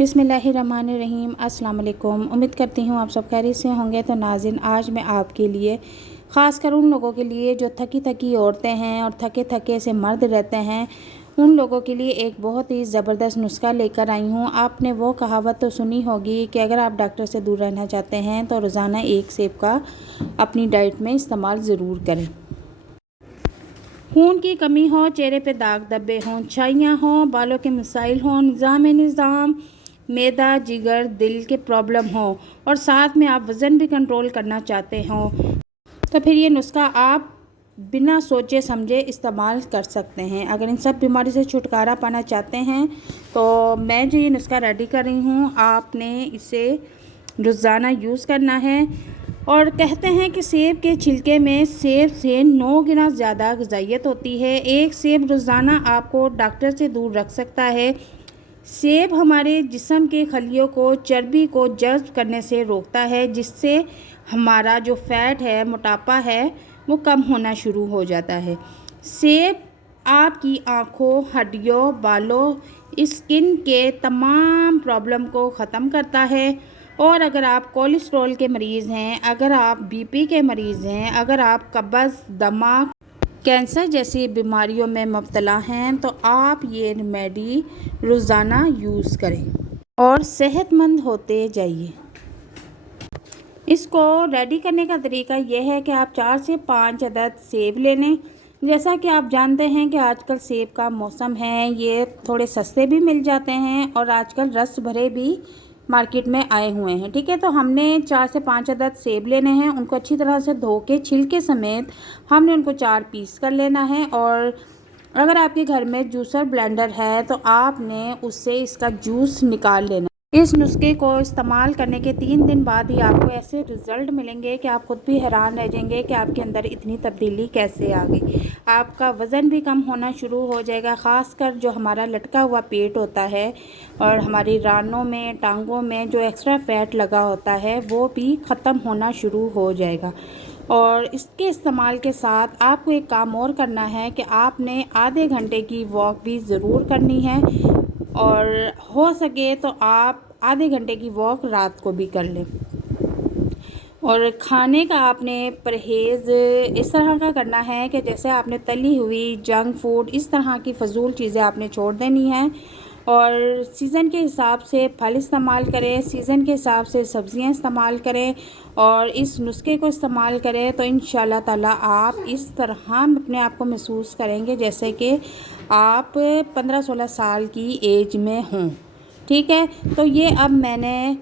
बिस्मिल्लाहिर्रहमानिर्रहीम। अस्सलाम वालेकुम। उम्मीद करती हूँ आप सब खैरियत से होंगे। तो नाज़रीन, आज मैं आपके लिए ख़ास कर उन लोगों के लिए जो थकी थकी औरतें हैं और थके थके से मर्द रहते हैं, उन लोगों के लिए एक बहुत ही ज़बरदस्त नुस्खा लेकर आई हूँ। आपने वो कहावत तो सुनी होगी कि अगर आप डॉक्टर से दूर रहना चाहते हैं तो रोज़ाना एक सेब का अपनी डाइट में इस्तेमाल ज़रूर करें। खून की कमी हो, चेहरे पे दाग धब्बे हों, छाइयाँ हों, बालों के मसाइल हों, निज़ाम मैदा, जिगर, दिल के प्रॉब्लम हो और साथ में आप वज़न भी कंट्रोल करना चाहते हो, तो फिर ये नुस्खा आप बिना सोचे समझे इस्तेमाल कर सकते हैं। अगर इन सब बीमारी से छुटकारा पाना चाहते हैं तो मैं जो ये नुस्खा रेडी कर रही हूँ, आपने इसे रोज़ाना यूज़ करना है। और कहते हैं कि सेब के छिलके में सेब से 9 गुना ज़्यादा ग़िज़ाइयत होती है। एक सेब रोज़ाना आपको डॉक्टर से दूर रख सकता है। सेब हमारे जिस्म के खलियों को, चर्बी को जज़्ब करने से रोकता है, जिससे हमारा जो फ़ैट है, मोटापा है, वो कम होना शुरू हो जाता है। सेब आपकी आँखों, हड्डियों, बालों, स्किन के तमाम प्रॉब्लम को ख़त्म करता है। और अगर आप कोलेस्ट्रॉल के मरीज़ हैं, अगर आप बीपी के मरीज़ हैं, अगर आप कब्ज़, दमा, कैंसर जैसी बीमारियों में मुब्तला हैं, तो आप ये रेमेडी रोज़ाना यूज़ करें और सेहतमंद होते जाइए। इसको रेडी करने का तरीका यह है कि आप 4 से 5 अदद सेब ले लें। जैसा कि आप जानते हैं कि आजकल सेब का मौसम है, ये थोड़े सस्ते भी मिल जाते हैं और आजकल रस भरे भी मार्केट में आए हुए हैं। ठीक है, तो हमने 4 से 5 अदद सेब लेने हैं। उनको अच्छी तरह से धो के छिलके समेत हमने उनको 4 पीस कर लेना है। और अगर आपके घर में जूसर ब्लेंडर है तो आपने उससे इसका जूस निकाल लेना। इस नुस्खे को इस्तेमाल करने के 3 दिन बाद ही आपको ऐसे रिज़ल्ट मिलेंगे कि आप ख़ुद भी हैरान रह जाएंगे कि आपके अंदर इतनी तब्दीली कैसे आ गई। आपका वज़न भी कम होना शुरू हो जाएगा। ख़ासकर जो हमारा लटका हुआ पेट होता है और हमारी रानों में, टांगों में जो एक्स्ट्रा फ़ैट लगा होता है, वो भी ख़त्म होना शुरू हो जाएगा। और इसके इस्तेमाल के साथ आपको एक काम और करना है कि आपने आधे घंटे की वॉक भी ज़रूर करनी है और हो सके तो आप आधे घंटे की वॉक रात को भी कर लें। और खाने का आपने परहेज़ इस तरह का करना है कि जैसे आपने तली हुई, जंक फूड, इस तरह की फ़जूल चीज़ें आपने छोड़ देनी हैं और सीज़न के हिसाब से फल इस्तेमाल करें, सीज़न के हिसाब से सब्ज़ियाँ इस्तेमाल करें और इस नुस्खे को इस्तेमाल करें तो इंशाल्लाह ताला आप इस तरह अपने आप को महसूस करेंगे जैसे कि आप 15-16 साल की एज में हों। ठीक है, तो ये अब मैंने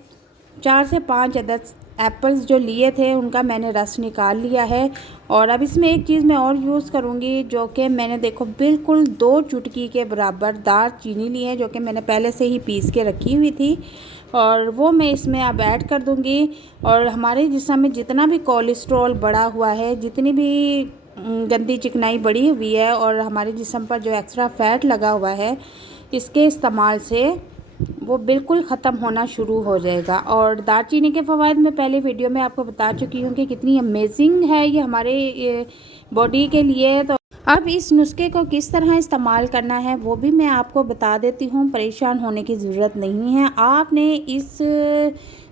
4 से 5 अदद एप्पल्स जो लिए थे उनका मैंने रस निकाल लिया है। और अब इसमें एक चीज़ मैं और यूज़ करूँगी, जो कि मैंने देखो बिल्कुल 2 चुटकी के बराबर दालचीनी ली है, जो कि मैंने पहले से ही पीस के रखी हुई थी और वो मैं इसमें अब ऐड कर दूँगी। और हमारे जिस्म में जितना भी कोलेस्ट्रॉल बढ़ा हुआ है, जितनी भी गंदी चिकनाई बढ़ी हुई है और हमारे जिस्म पर जो एक्स्ट्रा फ़ैट लगा हुआ है, इसके इस्तेमाल से वो बिल्कुल ख़त्म होना शुरू हो जाएगा। और दालचीनी के फ़वाइद मैं पहले वीडियो में आपको बता चुकी हूँ कि कितनी अमेजिंग है ये हमारे बॉडी के लिए। तो अब इस नुस्खे को किस तरह इस्तेमाल करना है वो भी मैं आपको बता देती हूँ। परेशान होने की ज़रूरत नहीं है। आपने इस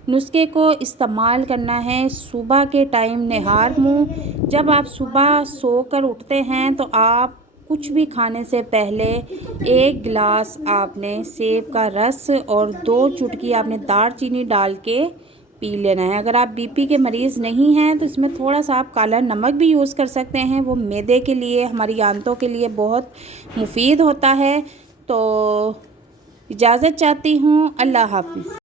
नुस्खे को इस्तेमाल करना है सुबह के टाइम, निहार मुँह। जब आप सुबह सोकर उठते हैं तो आप कुछ भी खाने से पहले 1 गिलास आपने सेब का रस और 2 चुटकी आपने दालचीनी डाल के पी लेना है। अगर आप बीपी के मरीज़ नहीं हैं तो इसमें थोड़ा सा आप काला नमक भी यूज़ कर सकते हैं। वो मैदे के लिए, हमारी आंतों के लिए बहुत मुफीद होता है। तो इजाज़त चाहती हूँ। अल्लाह हाफ़िज़।